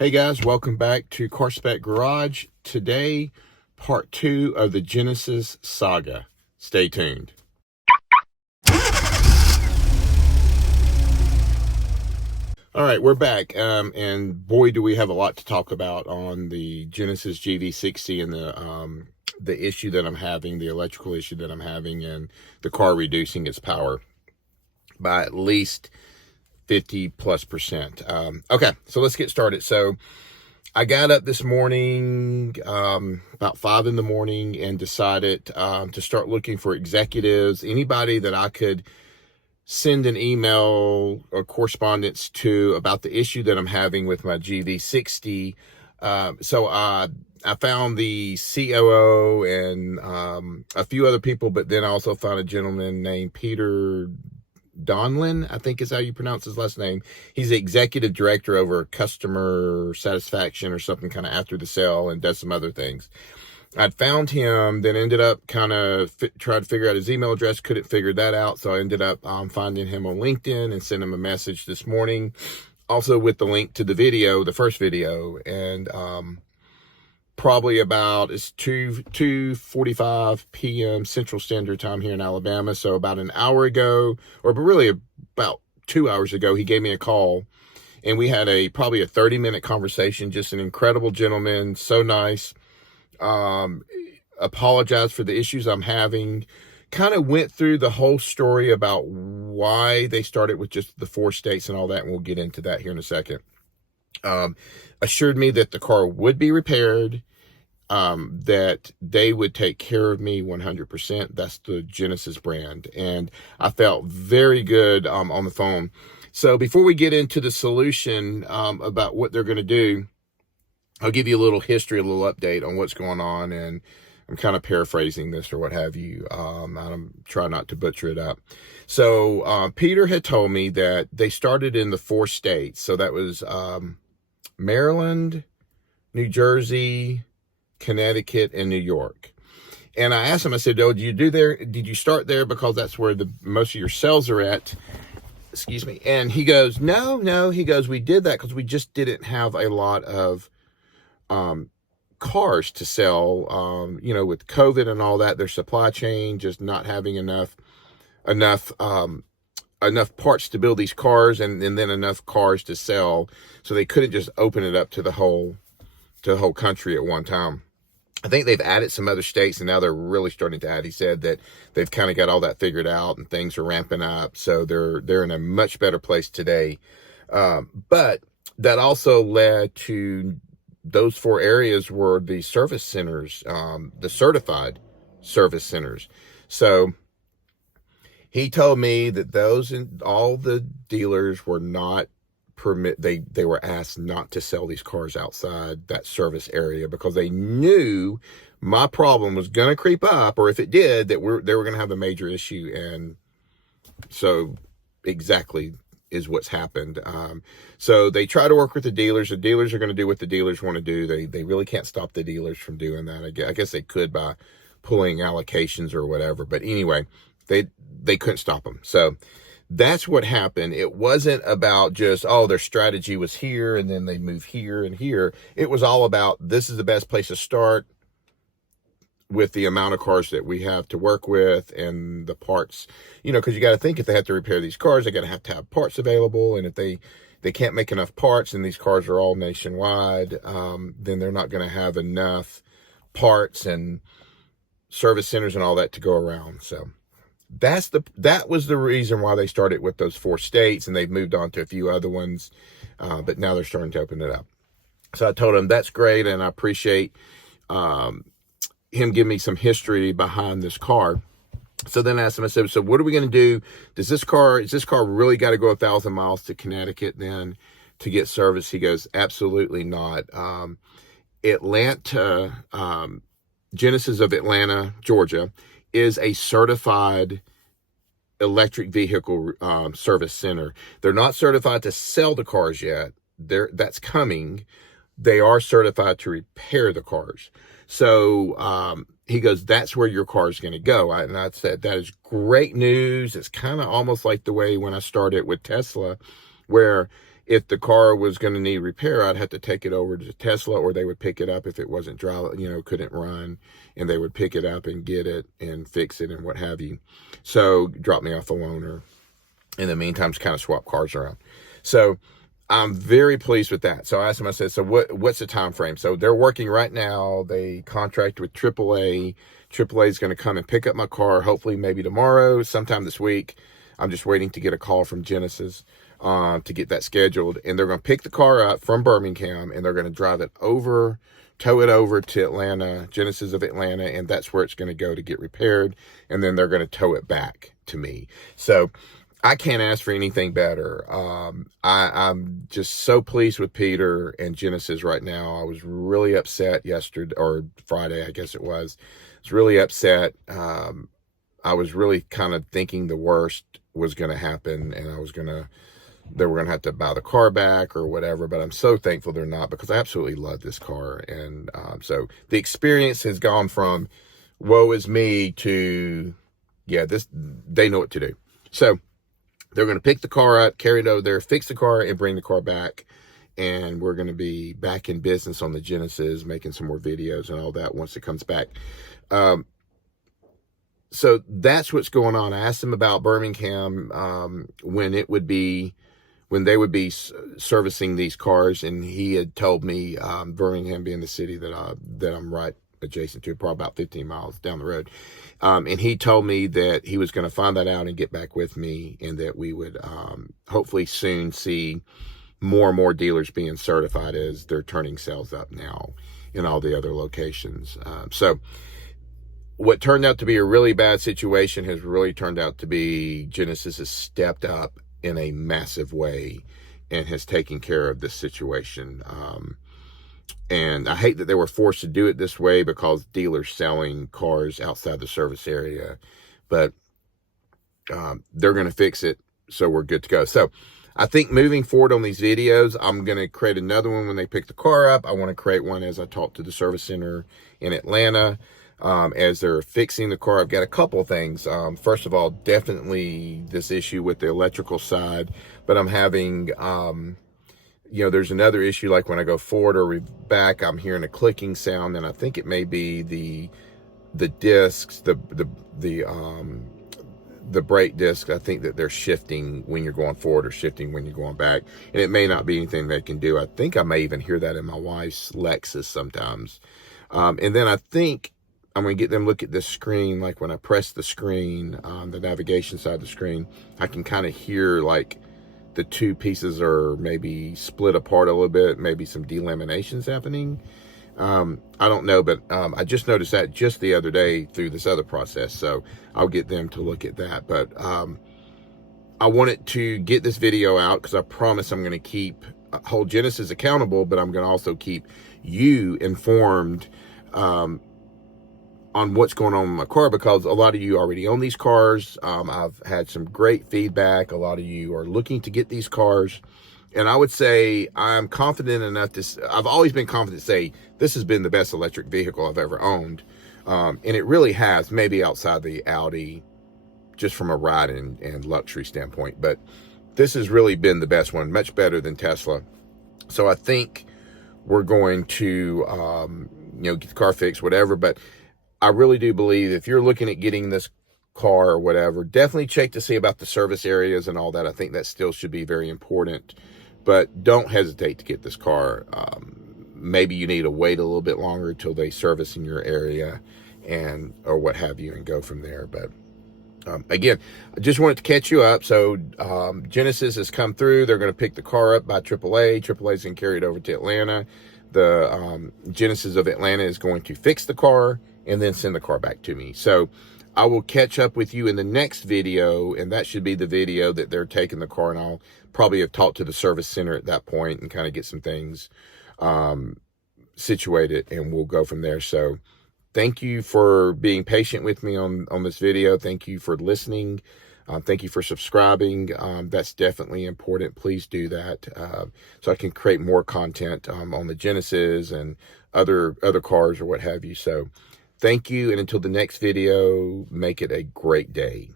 Hey guys, welcome back to Car Spec Garage. Today, part 2 of the Genesis saga. Stay tuned. All right, we're back, and boy, do we have a lot to talk about on the Genesis GV60 and the issue that I'm having, the electrical issue that I'm having, and the car reducing its power by at least 50+%. Okay, so let's get started. So I got up this morning, about 5 in the morning, and decided to start looking for executives, anybody that I could send an email or correspondence to about the issue that I'm having with my GV60. So I found the COO and a few other people, but then I also found a gentleman named Peter Donlin, I think is how you pronounce his last name. He's the executive director over customer satisfaction or something kind of after the sale, and does some other things. I'd found him, then ended up kind of tried to figure out his email address, couldn't figure that out. So I ended up finding him on LinkedIn and sent him a message this morning, also with the link to the video, the first video. And probably about, it's 2:45 p.m. Central Standard Time here in Alabama. So about an hour ago, or really about 2 hours ago, he gave me a call, and we had probably a 30-minute conversation. Just an incredible gentleman, so nice. Apologized for the issues I'm having, kind of went through the whole story about why they started with just the 4 states and all that, and we'll get into that here in a second. Assured me that the car would be repaired, that they would take care of me 100%. That's the Genesis brand, and I felt very good on the phone. So before we get into the solution about what they're going to do, I'll give you a little history, a little update on what's going on, and I'm kind of paraphrasing this or what have you. I'm trying not to butcher it up. So Peter had told me that they started in the 4 states. So that was Maryland, New Jersey, Connecticut, and New York. And I asked him, I said, "Oh, did you start there because that's where most of your sales are at?" Excuse me. And he goes, no. He goes, "We did that because we just didn't have a lot of cars to sell, with COVID and all that, their supply chain just not having enough parts to build these cars, and then enough cars to sell. So they couldn't just open it up to the whole country at one time." I think they've added some other states, and now they're really starting to add. He said that they've kind of got all that figured out, and things are ramping up. So they're in a much better place today. But that also led to those 4 areas were the service centers, the certified service centers. So he told me that those and all the dealers were not they were asked not to sell these cars outside that service area, because they knew my problem was going to creep up, or if it did, that they were going to have a major issue. And so exactly is what's happened. So they try to work with the dealers. The dealers are going to do what the dealers want to do. They really can't stop the dealers from doing that. I guess they could by pulling allocations or whatever. But anyway, they couldn't stop them. So that's what happened. It wasn't about just, their strategy was here and then they move here and here. It was all about, this is the best place to start with the amount of cars that we have to work with and the parts, because you got to think, if they have to repair these cars, they're going to have parts available. And if they can't make enough parts, and these cars are all nationwide, then they're not going to have enough parts and service centers and all that to go around. So that was the reason why they started with those 4 states, and they've moved on to a few other ones. But now they're starting to open it up. So I told him that's great, and I appreciate him give me some history behind this car. So then I asked him, I said, "So what are we going to do? Is this car really got to go 1,000 miles to Connecticut then to get service?" He goes, "Absolutely not. Atlanta, Genesis of Atlanta, Georgia, is a certified electric vehicle service center. They're not certified to sell the cars yet. That's coming. They are certified to repair the cars." So he goes, "That's where your car is going to go." And I said, "That is great news." It's kind of almost like the way when I started with Tesla, where if the car was going to need repair, I'd have to take it over to Tesla, or they would pick it up if it wasn't couldn't run, and they would pick it up and get it and fix it and what have you. So drop me off a loaner. In the meantime, just kind of swap cars around. So I'm very pleased with that. So I asked them, I said, so what's the time frame? So they're working right now. They contract with AAA. AAA is going to come and pick up my car, hopefully maybe tomorrow, sometime this week. I'm just waiting to get a call from Genesis to get that scheduled. And they're going to pick the car up from Birmingham, and they're going to drive it over, tow it over to Atlanta, Genesis of Atlanta, and that's where it's going to go to get repaired. And then they're going to tow it back to me. So I can't ask for anything better. I'm just so pleased with Peter and Genesis right now. I was really upset yesterday, or Friday, I guess it was. I was really upset. I was really kind of thinking the worst was going to happen, and they were going to have to buy the car back or whatever, but I'm so thankful they're not, because I absolutely love this car. And so the experience has gone from woe is me to, yeah, they know what to do. So they're going to pick the car up, carry it over there, fix the car, and bring the car back. And we're going to be back in business on the Genesis, making some more videos and all that once it comes back. So that's what's going on. I asked him about Birmingham, when they would be servicing these cars, and he had told me, Birmingham being the city that I'm right adjacent to, probably about 15 miles down the road. And he told me that he was going to find that out and get back with me, and that we would hopefully soon see more and more dealers being certified, as they're turning sales up now in all the other locations. So what turned out to be a really bad situation has really turned out to be Genesis has stepped up in a massive way and has taken care of this situation. And I hate that they were forced to do it this way, because dealers selling cars outside the service area, but they're going to fix it, so we're good to go. So I think moving forward on these videos, I'm going to create another one when they pick the car up. I want to create one as I talk to the service center in Atlanta, as they're fixing the car. I've got a couple of things. First of all, definitely this issue with the electrical side, but I'm having, there's another issue, like when I go forward or back, I'm hearing a clicking sound, and I think it may be the discs, the brake disc. I think that they're shifting when you're going forward or shifting when you're going back, and it may not be anything they can do. I think I may even hear that in my wife's Lexus sometimes. And then I think I'm going to get them look at this screen. Like when I press the screen, the navigation side of the screen, I can kind of hear like the two pieces are maybe split apart a little bit, maybe some delaminations happening. I don't know, but I just noticed that just the other day through this other process. So I'll get them to look at that. But I wanted to get this video out because I promise I'm going to hold Genesis accountable, but I'm going to also keep you informed on what's going on with my car, because a lot of you already own these cars. I've had some great feedback. A lot of you are looking to get these cars. And I would say I'm confident enough I've always been confident to say this has been the best electric vehicle I've ever owned. And it really has, maybe outside the Audi, just from a ride and luxury standpoint. But this has really been the best one, much better than Tesla. So I think we're going to, get the car fixed, whatever. But I really do believe if you're looking at getting this car or whatever, definitely check to see about the service areas and all that. I think that still should be very important, but don't hesitate to get this car. Maybe you need to wait a little bit longer till they service in your area or what have you, and go from there. But again, I just wanted to catch you up. So Genesis has come through. They're going to pick the car up by AAA. AAA is going to carry it over to Atlanta. The Genesis of Atlanta is going to fix the car and then send the car back to me. So I will catch up with you in the next video, and that should be the video that they're taking the car, and I'll probably have talked to the service center at that point and kind of get some things situated, and we'll go from there. So thank you for being patient with me on this video. Thank you for listening. Thank you for subscribing. That's definitely important. Please do that so I can create more content on the Genesis and other cars or what have you. So thank you, and until the next video, make it a great day.